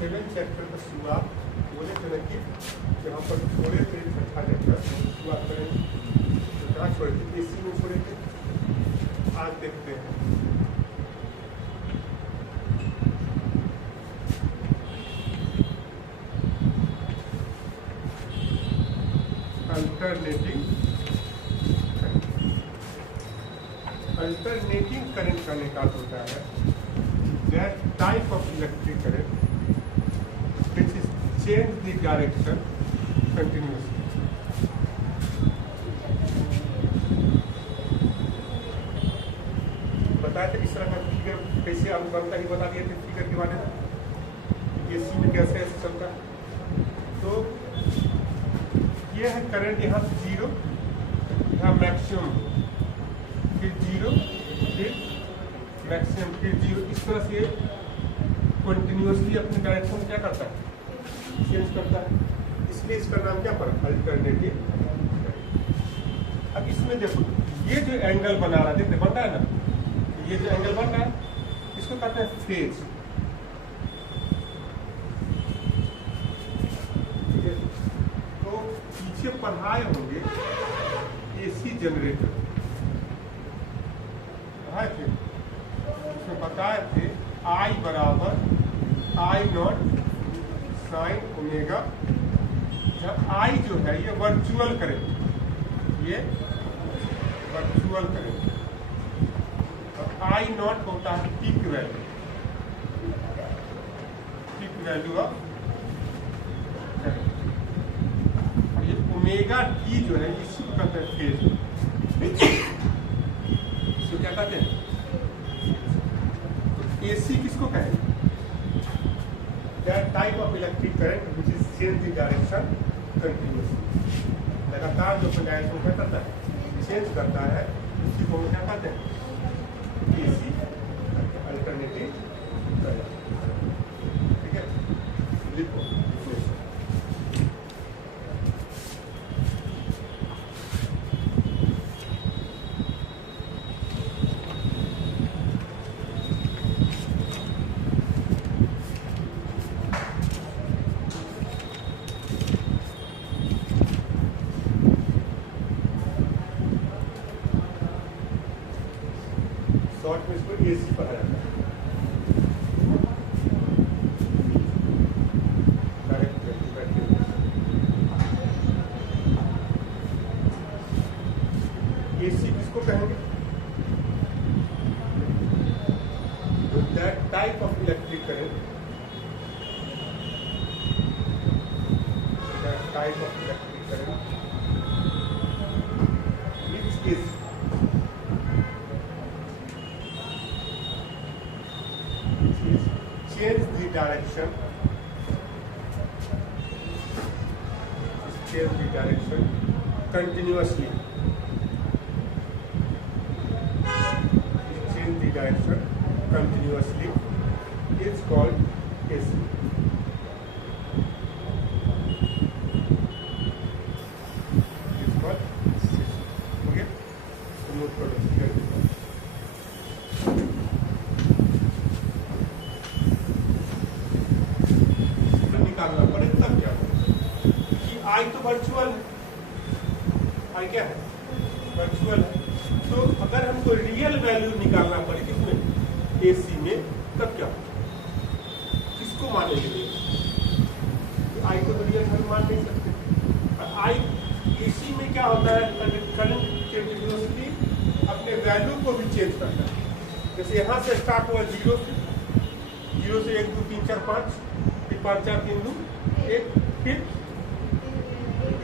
7 chapter का शुरुआत बोले थे ना कि जहाँ पर छोड़े थे छठा चैप्टर शुरुआत करेंगे, तो कहाँ छोड़े थे? एसी में छोड़े थे। आज देखते हैं अल्टरनेटिंग करंट का निकाल होता है that type of electric current which is change the direction continuously. बताया था इस तरह का फिगर कैसे हम बनता ही बता दिए थे फिगर के बारे में, एसी में कैसे ऐसे चलता है। तो ये है करंट, यहाँ जीरो, यहाँ मैक्सिमम, फिर जीरो, फिर मैक्सिमम, फिर जीरो। इस तरह से कंटिन्यूसली अपने डायरेक्शन क्या करता है, चेंज करता है। इसलिए इसका नाम क्या पड़ा, अल्टरनेटिव। अब इसमें देखो ये जो एंगल बना रहा है, देखते बन रहा है ना, ये जो एंगल बन रहा है इसको कहते हैं फेज। तो पीछे पढ़ाए होंगे एसी जनरेटर, थे उसमें बताए थे I बराबर I0 साइन ओमेगा। I जो है ये वर्चुअल करेंट, ये वर्चुअल करेंट, और I0 होता है peak value, peak value of current. और ये ओमेगा T जो है इसको कहते हैं फेज। क्या कहते हैं? तो एसी किसको कहेंगे? That type of electric current which is change the direction continuously. लगातार जो डायरेक्शन क्या करता है, चेंज करता है, उसी को क्या कहते हैं? AC, alternative current. ठीक है, लिखो शॉर्ट में इसको एसी पढ़ा जाता है। एसी किसको कहेंगे? That type of electric current, that type of electric current which is change the direction, change the direction continuously, change the direction continuously is called AC. It's called AC. Okay, so note करो here. आई तो virtual है, आई क्या है, virtual है। तो अगर हमको real value निकालना पड़े किसमें, एसी में, तब क्या किसको मानेंगे? तो आई को तो रियल वैल्यू मान नहीं सकते। और आई एसी में क्या होता है, करंट कंटिन्यूसली अपने वैल्यू को भी चेंज करता है। जैसे यहाँ से स्टार्ट हुआ जीरो से 1 2 3 4 5, फिर 5 4 3 2 1, फिर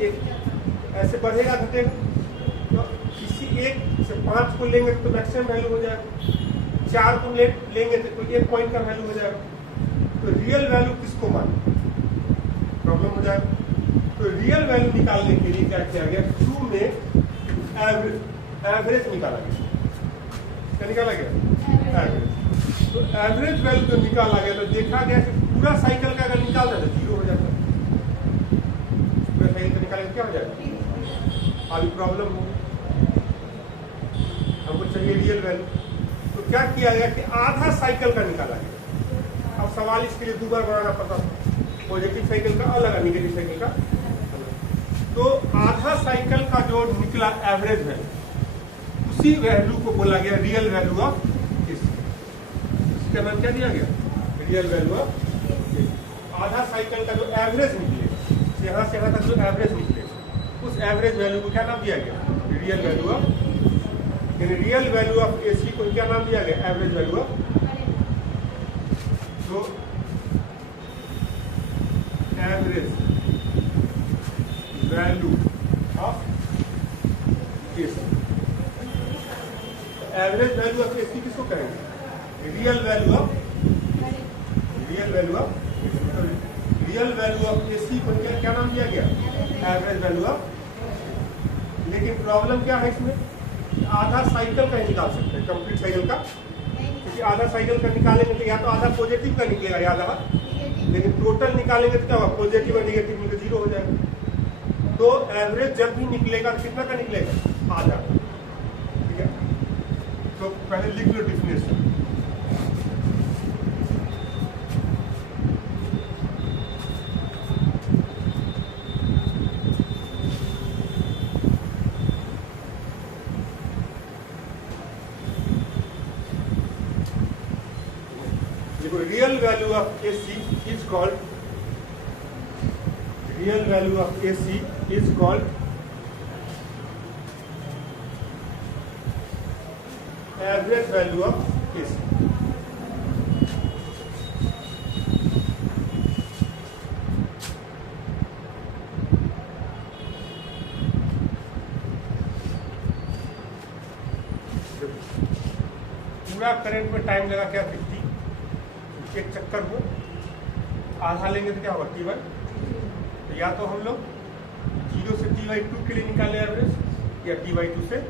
एक, ऐसे बढ़ेगा घटेगा। तो किसी एक से 5 को लेंगे तो मैक्सिमम वैल्यू हो जाएगा, 4 को लेंगे तो कोई 1 पॉइंट का वैल्यू हो जाएगा। तो रियल वैल्यू किसको माने, प्रॉब्लम हो जाएगा। तो रियल वैल्यू निकालने के लिए क्या किया गया, Q में एवरेज निकाला गया। क्या निकाला गया? एवरेज। तो एवरेज वैल्यू जो निकाला गया तो देखा गया कि पूरा साइकिल का अगर निकालना तो 0 हो जाता है, निकाले क्या हो जाएगा, अभी प्रॉब्लम हो, हमको चाहिए रियल वैल्यू। तो क्या किया गया कि आधा साइकिल का निकाला गया। अब सवाल इसके लिए 2 बार बनाना पड़ता था, पॉजिटिव साइकिल का अलग, निगेटिव साइकिल का अलग। तो आधा साइकिल का जो निकला एवरेज है, उसी वैल्यू को बोला गया रियल वैल्यू ऑफ एसी। इसका नाम क्या दिया गया? Real value of AC. आधा साइकिल का जो एवरेज निकले, यहाँ से यहाँ तक जो एवरेज निकले, उस एवरेज वैल्यू को क्या नाम दिया गया? Real value of. यानी रियल वैल्यू ऑफ एसी को क्या नाम दिया गया? Average value of. तो average value of AC, average value of AC किसको कहेंगे? Real value of, real value of, real value of AC को क्या नाम दिया गया? Average value of. लेकिन प्रॉब्लम क्या है इसमें? आधा साइकिल का ही निकाल सकते हैं, कंप्लीट साइकिल का, क्योंकि आधा साइकिल का निकालेंगे तो या तो आधा पॉजिटिव का निकलेगा या आधा, लेकिन टोटल निकालेंगे तो क्या होगा? पॉजिटिव और निगेटिव मिलकर 0 हो जाएगा। तो एवरेज जब भी निकलेगा तो कितना का निकलेगा? आधा। ठीक है, तो पहले लिख लो definition. Real value of AC is called, real value of AC is called average value of AC. पूरा करंट में टाइम लगा क्या? 50। एक चक्कर को आधा लेंगे तो क्या होगा? T1। तो या तो हम लोग 0 से T/2 के लिए निकाले एवरेज, या T/2 से।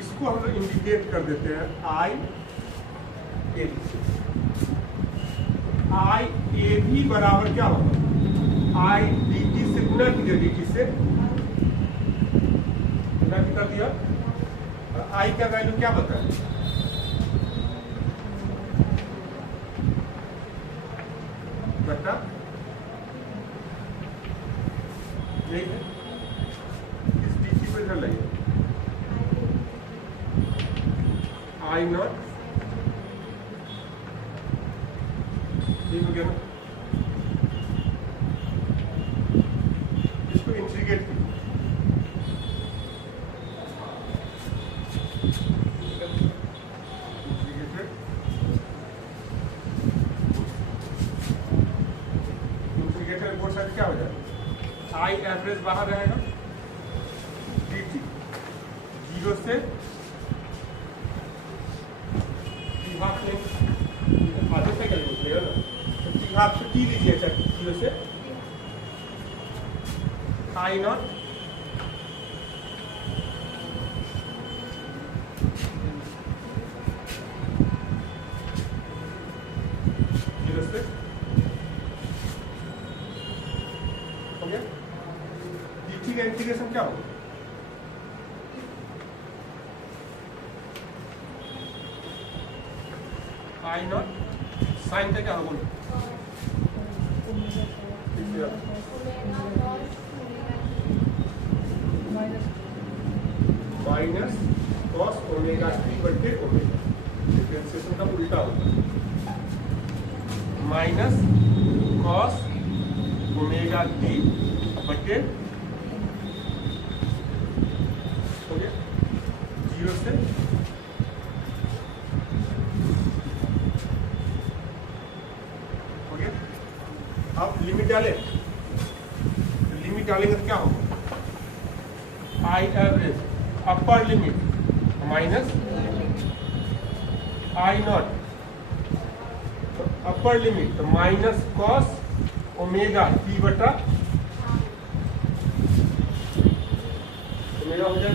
इसको हम लोग इंडिकेट कर देते हैं I A भी बराबर क्या होगा? I dt से गुना कीजिए, dt से गुना कर दिया। और I का वैल्यू क्या बताया? बता नहीं है, इस dt पे इधर लाइए। I0 ठीक हो गया ना? इसको इंटीग्रेट कीजिए। क्या हो जाएगा? आई एवरेज बाहर रहेगा, dt 0 से T-half लेंगे, आधे से करेंगे निकलेगा ना, तो T-half से T लीजिए, 0 से I0 0 से dt का इंटीग्रेशन क्या होगा? I0 साइन का क्या होगा? माइनस कॉस ओमेगा टी बटे ओमेगा, डिफरेंशिएशन का उल्टा होगा। माइनस कॉस ओमेगा टी बटे हो गया 0 से हो गया। अब लिमिट डालें, लिमिट डालेंगे तो क्या होगा? I average upper limit minus I0 upper limit minus cos omega T बटा ओमेगा हो जाए,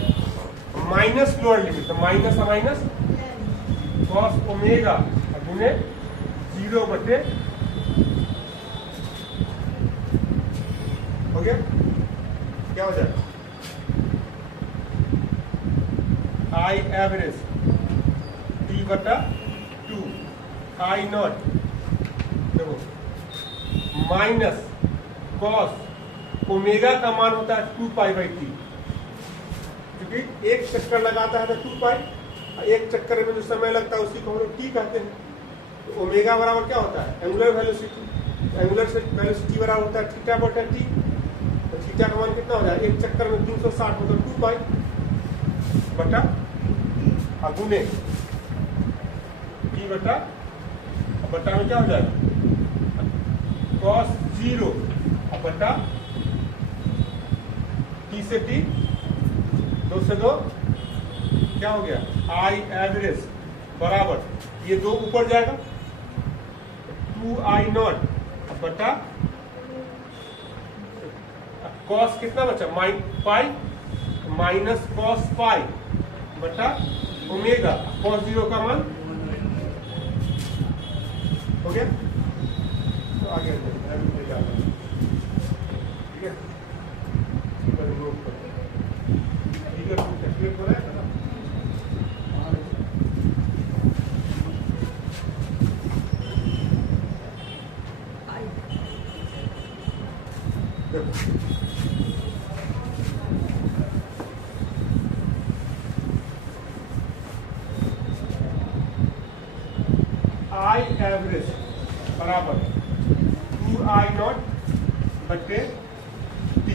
माइनस लोअर लिमिट तो माइनस माइनस कॉस ओमेगा गुने 0 बटे हो गया। क्या हो जाए? आई एवरेज टी बटा 2 आई नॉट देखो माइनस कॉस ओमेगा का मान होता है 2π/t, क्योंकि एक चक्कर लगाता है तो 2π, एक चक्कर में जो समय लगता है उसी को हम लोग t कहते हैं। तो ओमेगा बराबर क्या होता है एंगुलर वेलोसिटी, एंगुलर वेलोसिटी बराबर होता है θ/t। तो थीटा का मान कितना हो जाए, एक चक्कर में 360 मतलब 2π बटा गुने बटा में क्या हो जाएगा cos 0 बटा t से t, 2 से 2 क्या हो गया आई एवरेज बराबर ये 2 ऊपर जाएगा 2I0 बटा cos कितना बचा पाई माइनस cos पाई बटा ओमेगा cos 0 का मान हो गया। तो आगे ठीक है, नोट करो ठीक है, कैलकुलेट हो रहा है ना। आई एवरेज बराबर 2I0 बटे t।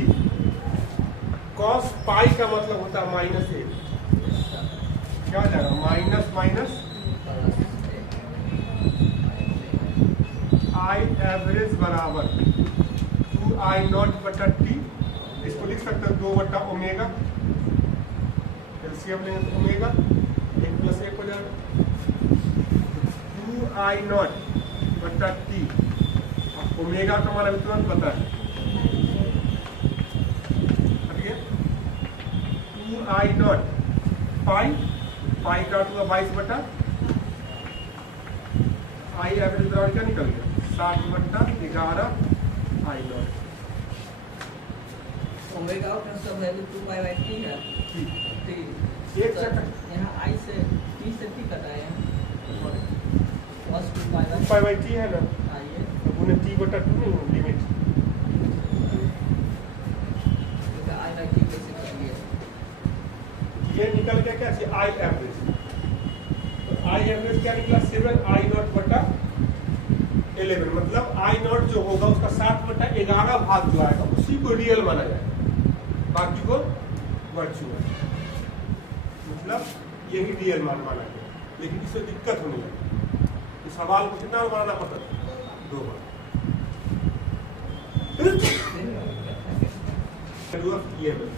cos पाई का मतलब होता है -1, क्या हो जाएगा माइनस माइनस आई एवरेज बराबर 2I0 बटा t। इसको लिख सकते हैं 2 बटा ओमेगा, एलसीएम लेंगे तो ओमेगा 1 + 1 हो जाएगा 2I0 बटा t। ओमेगा का मान अभी तुरंत पता है, ठीक है 2I0 पाई काटूंगा 22 बटा आई एवरेज बराबर क्या निकल गया 60 बटा 11 I0। ओमेगा का सब वैल्यू 2π/t है। एक सेकंड यहाँ I से t से t कटाए हैं cos 2π/t π/t है ना, आइए अब उन्हें t बटा 2 नहीं लिमिट I/t कैसे करेंगे, ये निकल गया क्या आई एवरेज। तो आई एवरेज क्या निकला 7I0 बटा 11, मतलब I0 जो होगा उसका 7/11 भाग जो आएगा उसी को रियल माना जाएगा, बाकी को वर्चुअल, मतलब यही रियल मान माना गया। लेकिन इसमें दिक्कत होने लगी, इस सवाल को कितना बार बनाना पड़ता है 2 बार। Value of EMF,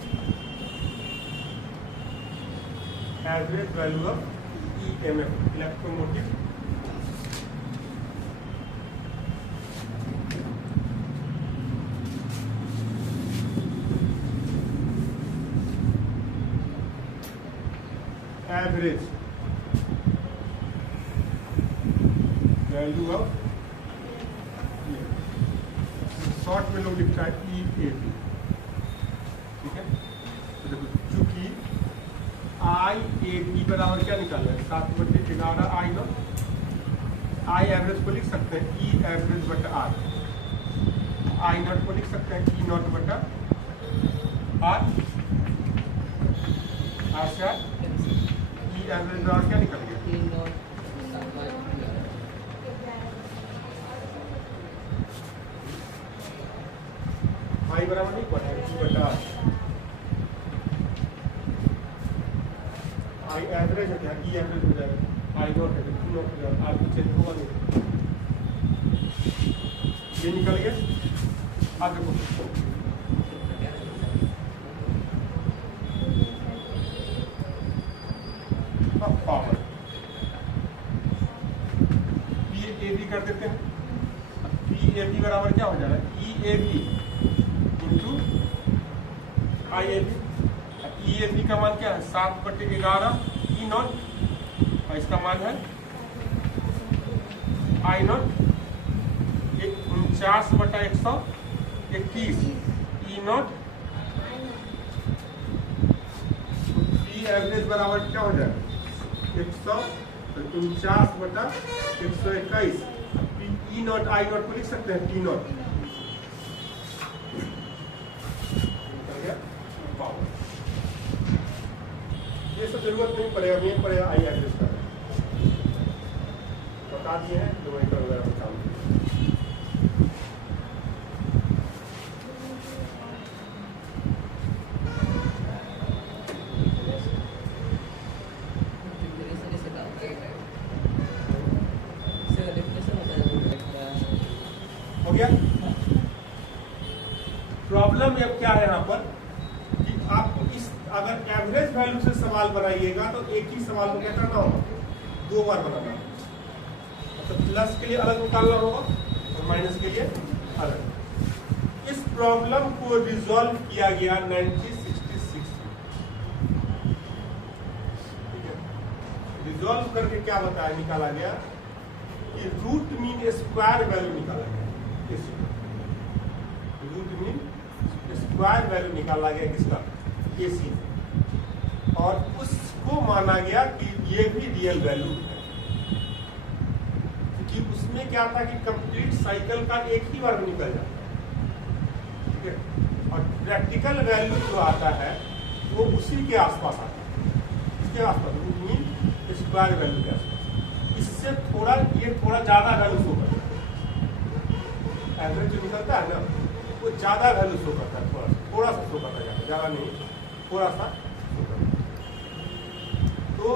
average value of EMF electromotive average value of short में लोग लिखता है EAB, ठीक है। तो देखो चूंकि IAB बराबर क्या निकालना है 7/11 I0, आई एवरेज को लिख सकते हैं E एवरेज बटा R, I0 को लिख सकते हैं E0 बटा R, R से R E एवरेज बराबर क्या निकल गया I बराबर नहीं पड़ा है 2 बटा R। आई एवरेज हो जाएगा E एवरेज हो जाएगा I0 है 2 हो जाएगा, R तो चेंज होगा नहीं, ये निकल गया। अब देखो पावर PAB कर देते हैं, PAB बराबर क्या हो जाएगा EAB इंटू IAB। EAB का मान क्या है 7/11 E0 और इसका मान है I0 49/121 E0। E एवरेज बराबर क्या हो जाएगा 100 49/121। ई नॉट आई नॉट को लिख सकते हैं टी नॉट। ये सब जरूरत नहीं पड़ेगा, मेन पड़ेगा आई एड्रेस का। बता दिए हैं न्यूमेरिकल वगैरह में काम। हो गया। प्रॉब्लम अब क्या है यहाँ पर कि आपको इस अगर एवरेज वैल्यू से सवाल बनाइएगा तो एक ही सवाल को क्या करना होगा, 2 बार बनाना होगा। तो प्लस के लिए अलग निकालना होगा और माइनस के लिए अलग। इस प्रॉब्लम को रिजॉल्व किया गया 1966 में। ठीक है, रिजॉल्व करके क्या बताया, निकाला गया कि रूट मीन स्क्वायर वैल्यू निकाला गया। रूट मीन स्क्वायर वैल्यू निकाला गया किसका, एसी, और उसको माना गया कि ये भी रियल वैल्यू है। क्योंकि उसमें क्या था कि कंप्लीट साइकिल का एक ही बार में निकल जाता है। ठीक है, और प्रैक्टिकल वैल्यू जो आता है वो उसी के आसपास आता है, इसके आसपास, रूट मीन स्क्वायर वैल्यू के आसपास। इससे थोड़ा ज्यादा वैल्यू शो करता है। एवरेज जो निकलता है ना, वो ज्यादा वैल्यू शो करता है, थोड़ा सा शो करता है, ज्यादा नहीं, थोड़ा सा शो करता है। तो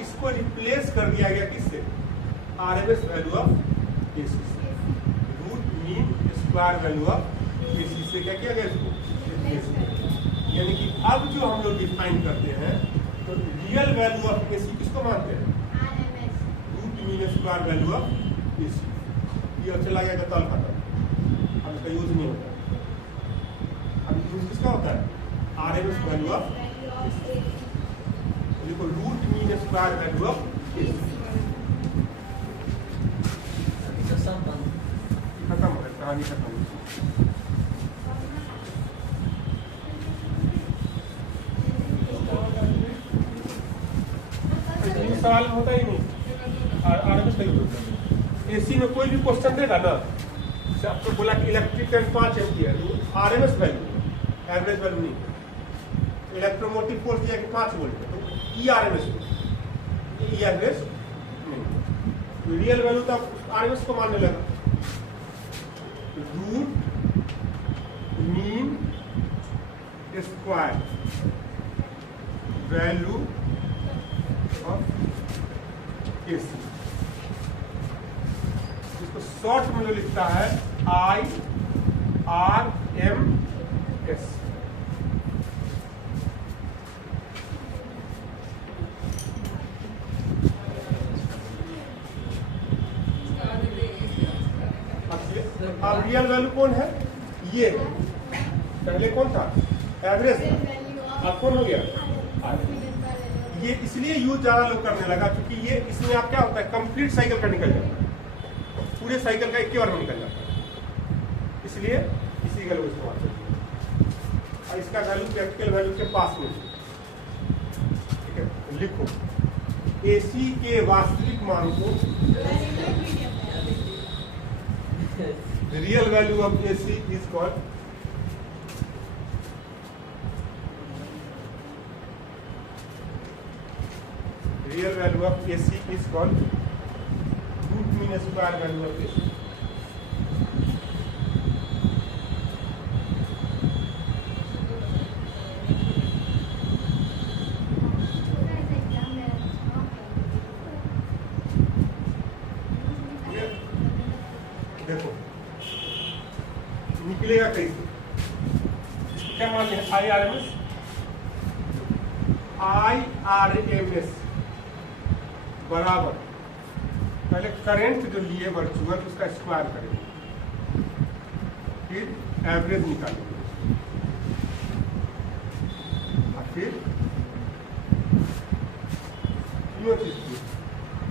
इसको रिप्लेस कर दिया गया किससे, आरएमएस वैल्यू ऑफ एसी से, root mean square value of AC से क्या किया गया इसको, यानी कि अब जो हम लोग डिफाइन करते हैं तो रियल वैल्यू ऑफ एसी किसको मानते हैं, root mean square value of AC. ये चला गया तल खत्म, अब इसका यूज नहीं होता। अब यूज किसका होता है, आरएमएस वैल्यू ऑफ एसी। देखो root mean square value of AC खत्म हो गया, कहानी खत्म हो गई। सवाल होता ही नहीं, आरएमएस वैल्यू होता है। एसी में कोई भी क्वेश्चन देगा ना, आपको बोला कि electric current 5 ampere, RMS value, average value नहीं। इलेक्ट्रोमोटिव फोर्स दिया कि 5 वोल्ट, तो ई आरएमएस, ई एवरेज नहीं। रियल वैल्यू तो आरएमएस को मानने लगा। Root mean square value of AC, इसको शॉर्ट में जो लिखता है IRMS। अब रियल वैल्यू कौन है, ये पहले कौन था, एवरेज था, अब कौन हो गया, ये इसलिए यूज ज्यादा लोग करने लगा क्योंकि ये इसमें आप क्या होता है, कंप्लीट साइकिल का निकल जाता है, पूरे साइकिल का एक ही बार में निकल जाता है, इसलिए इसी का लोग इस्तेमाल करते हैं। और इसका वैल्यू प्रैक्टिकल वैल्यू के पास में, ठीक है, लिखो एसी के वास्तविक मान को, real value of AC is called real value of AC is called root mean square value of AC. देखो निकलेगा कैसे, क्या मानते हैं, IRMS बराबर पहले करंट जो लिए वर्चुअल उसका स्क्वायर करेंगे, फिर एवरेज निकालेंगे, और फिर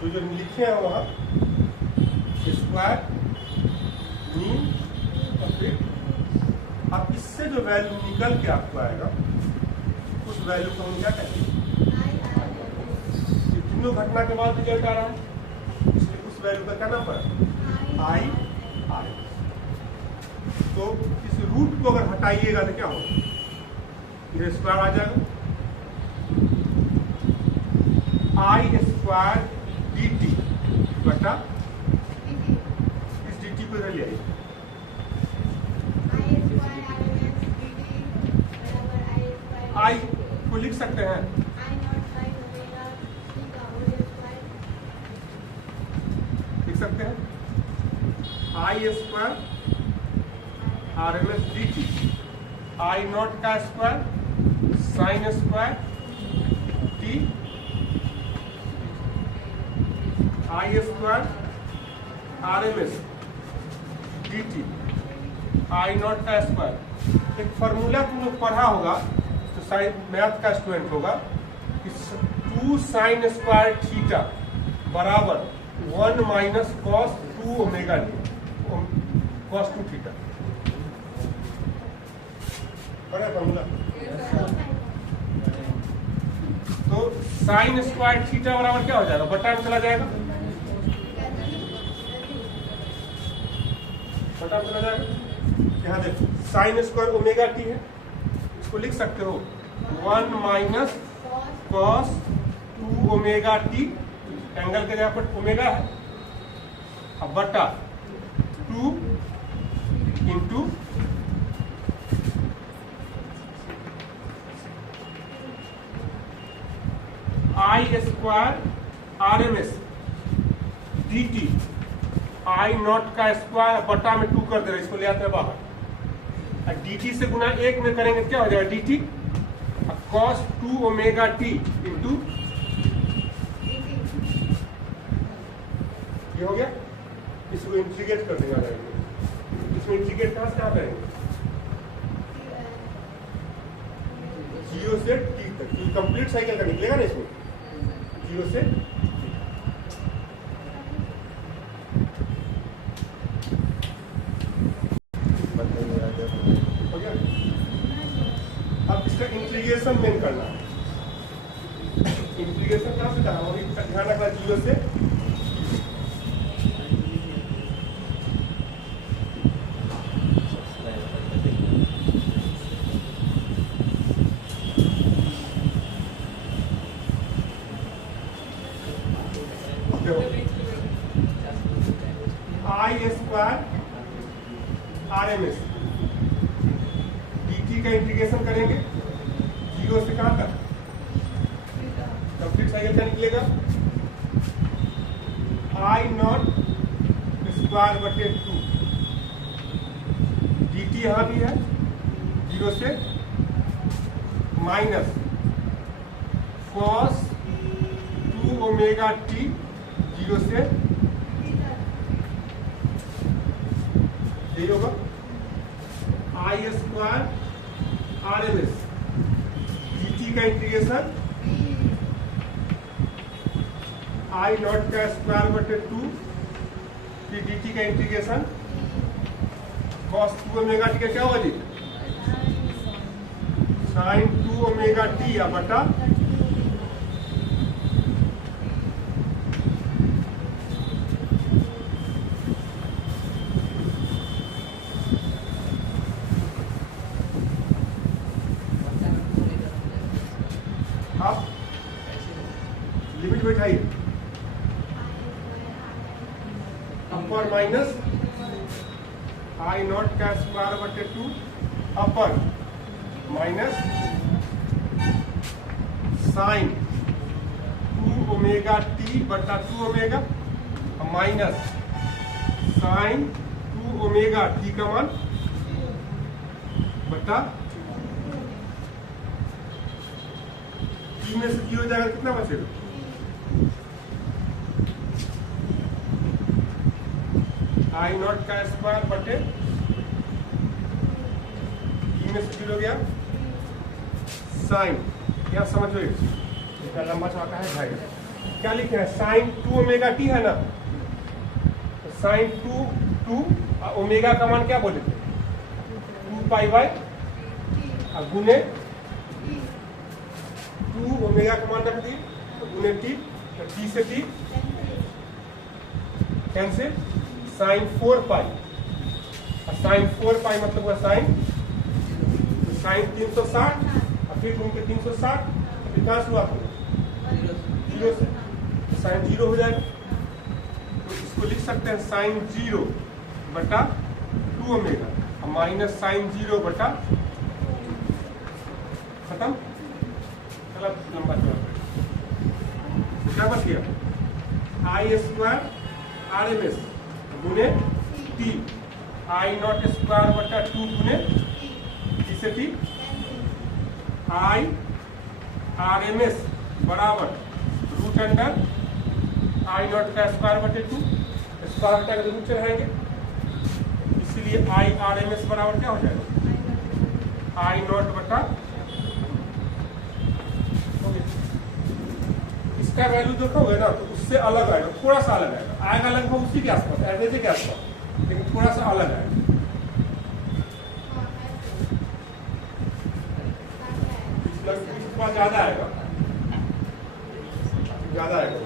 जो लिखे हैं वहाँ स्क्वायर मीन, और फिर अब इससे जो वैल्यू निकल के आपको आएगा उस वैल्यू को हम क्या कहते हैं, तीनों घटना के बाद रिजल्ट आ रहा है, इसलिए उस वैल्यू का क्या नाम पड़ा, आई आर। तो इस रूट को अगर हटाइएगा तो क्या होगा, ये स्क्वायर आ जाएगा, आई स्क्वायर डी टी बटा इस डी टी को इधर ले आइए, आई को लिख सकते हैं, लिख सकते हैं I square R M S D T, I naught का square sine square T, I square R M S D T, I naught का स्क्वायर। एक फॉर्मूला तुम लोग पढ़ा होगा, तो साइन मैथ का स्टूडेंट होगा कि 2 साइन स्क्वायर थीटा बराबर 1 minus cos 2 omega D, cos 2 theta पढ़ा फॉर्मूला। तो साइन स्क्वायर थीटा बराबर क्या हो जाएगा, बटा में चला जाएगा, बटा में चला जाएगा। यहाँ देखो साइन स्क्वायर ओमेगा टी है, इसको लिख सकते हो 1 minus cos 2 omega T, angle के जगह पर ओमेगा है, अब बटा 2 into I square R M S D T, I naught का स्क्वायर बटा में 2 कर दे रहे, इसको ले आते हैं बाहर, डी टी से गुना 1 में करेंगे क्या हो जाएगा, D T cos 2 omega T into, ये हो गया। इसको इंटीग्रेट कर देंगे, इसमें इंटीग्रेट कहाँ से कहाँ करेंगे, 0 से टी तक, कंप्लीट साइकिल का निकलेगा ना इसमें, 0 से हो गया। अब इसका इंटीग्रेशन मेन करना है, इंटीग्रेशन कहाँ से करना, ध्यान रखना 0 से I square R M S D T का इंटीग्रेशन करेंगे 0 से कहाँ तक, कंप्लीट साइकिल का निकलेगा, आई नॉट स्क्वायर बटे 2, डी टी यहाँ भी है 0 से, माइनस कॉस 2 ओमेगा टी 0 से, यही होगा I square R M S D T का इंटीग्रेशन आई नॉट का स्क्वायर बटे 2, फिर डी टी का इंटीग्रेशन कॉस 2 ओमेगा टी का क्या होगा जी, साइन 2 ओमेगा टी या बटा आप लिमिट बैठाइए, अपर माइनस आई नॉट का स्क्वायर बटे 2 upper minus sine 2 omega T बटा 2 omega minus sine 2 omega T का मान बटा टी में से 0 जाएगा, कितना बचेगा, आई नॉट का स्क्वायर बटे टी में से 0 गया, साइन, क्या समझ लो, इसका लंबा चौका है भाई, क्या लिखे हैं, साइन 2 ओमेगा टी है ना, तो साइन 2 ओमेगा का मान क्या बोले थे, 2 पाई बाई गुने 2 ओमेगा का मान रख दी, तो गुने टी तो टी से टी 10 से साइन 4 पाई, और साइन 4 पाई मतलब हुआ साइन, तो साइन 360 और फिर घूम के 360, फिर कहाँ से हुआ आपको 0 से, तो साइन 0 हो जाएगा। तो इसको लिख सकते हैं साइन 0 बटा 2 ओमेगा और माइनस साइन 0 बटा, खत्म। चला लंबा चला क्या बच गया, I square R M S गुने टी, आई नॉट स्क्वायर बटा 2 गुने टी से T, I R M S बराबर रूट अंडर आई नॉट का स्क्वायर बटे 2, स्क्वायर बटा के रूट चढ़ाएंगे, इसलिए आई आर एम एस बराबर क्या हो जाएगा, आई नॉट बटा, इसका वैल्यू देखोगे ना तो उससे अलग आएगा, थोड़ा सा अलग आएगा लगभग उसी के आसपास, एवरेज के आसपास, लेकिन थोड़ा सा अलग आएगा। ज्यादा आएगा, ज्यादा आएगा,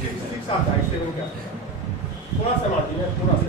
6 आता है, 7 का थोड़ा सा मार्जिन है, थोड़ा सा